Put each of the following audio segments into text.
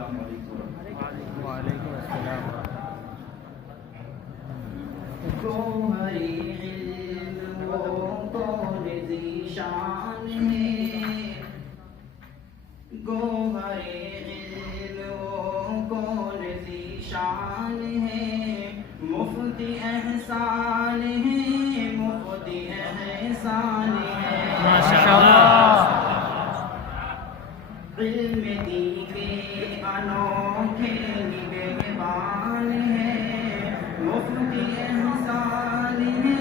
السلام علیکم وعلیکم السلام گوہری علم وہ کون ذی شان ہے، گوہری علم وہ کون ذی شان ہے، مفتی احسان ہے، مفتی احسان ہے، ماشاء اللہ علم دی کے انوکھے نگہبان ہے، مفتی احسان ہے،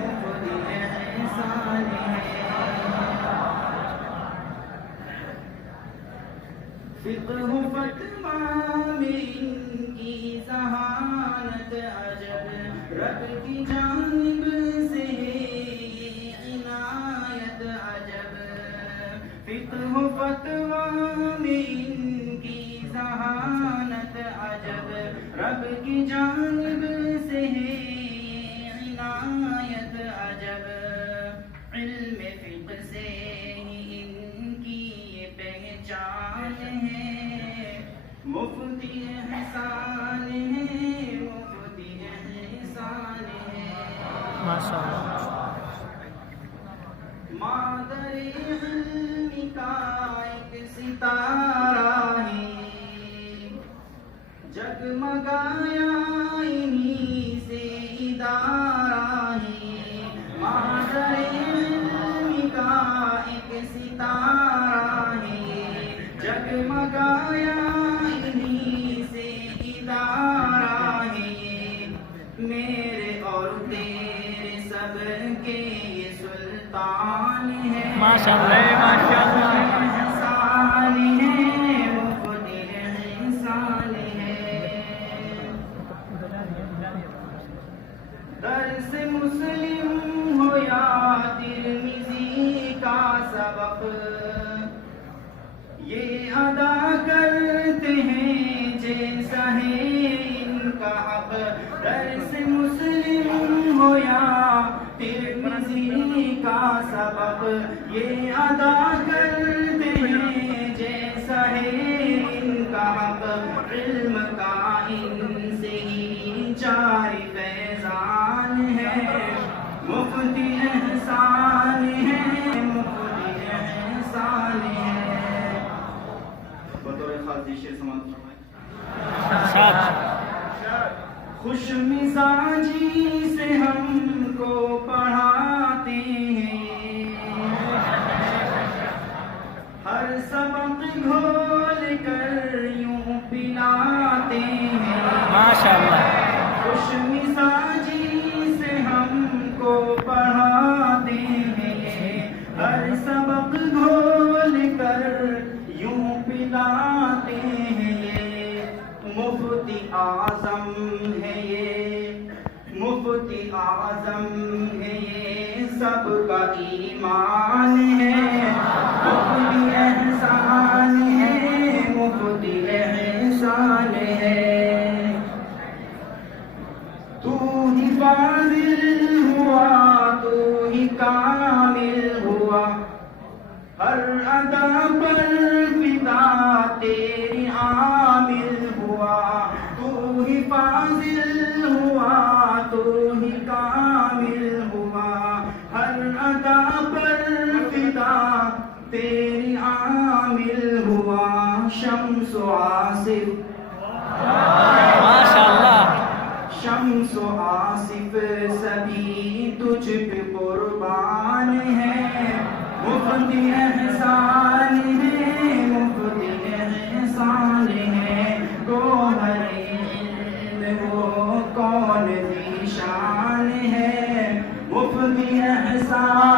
مفتی احسان ہے، فقہ و فتویٰ میں ان کی ذہانت عجب، رب کی جانب سے یہ عنایت عجب، فقہ و فتویٰ میں ان کی ذہانت عجب، رب کی جانب سے ہے عنایت عجب، علم فقہ سے ہی ان کی یہ پہچان ہے، مفتی احسان ہے، مفتی احسان ہے، ماشاء اللہ مادر علم کا ایک ستارہ ہے، جگمگایا انہی سے ادارہ ہے، مادر علم کا ایک ستارہ ہے، جگمگایا انہی سے ادارہ ہے، میرے اور تیرے سب کے یہ سلطان ہے، ماشاء اللہ ماشاء اللہ احسان ہے، مفتی احسان ہے، درس مسلم ہو یا ترمذی کا سبق، یہ ادا کرتے ہیں جیسا ہے ان کا حق، درس مسلم ہو یا ترمذی کا سبق، یہ ادا کرتے ہیں جیسا ہے ان کا حق، علم کا ان سے ہی جاری فیضان ہے، مفتی احسان ہے، مفتی احسان ہے، بطور خاصی شعر سماعت فرمائیں۔ خوش مزاجی سے ہم کو پڑھاتے ہیں، ہر سبق گھول کر یوں پلاتے ہیں، ماشاء اللہ خوش مزاجی سے ہم کو پڑھاتے ہیں، ہر سبق گھول کر یوں پلاتے ہیں، مفتی اعظم ہے یہ، مفتی اعظم ہے یہ، سب کا ایمان ہے، مفتی احسان ہے، مفتی احسان ہے، تو ہی فاضل ہوا، تو ہی کامل ہوا، ہر ادا پر فدا تیری عامل ہوا، تو ہی فاضل ہوا، تو ہی کامل ہوا، ہر ادا پر فدا تیری عامل ہوا، شمس و آصف ماشاء اللہ شمس و آصف سبھی تجھ پہ قربان ہے، مفتی احسان ہے، مفتی احسان ہے، گوہر علم وہ کون ذی شان ہے، مفتی احسان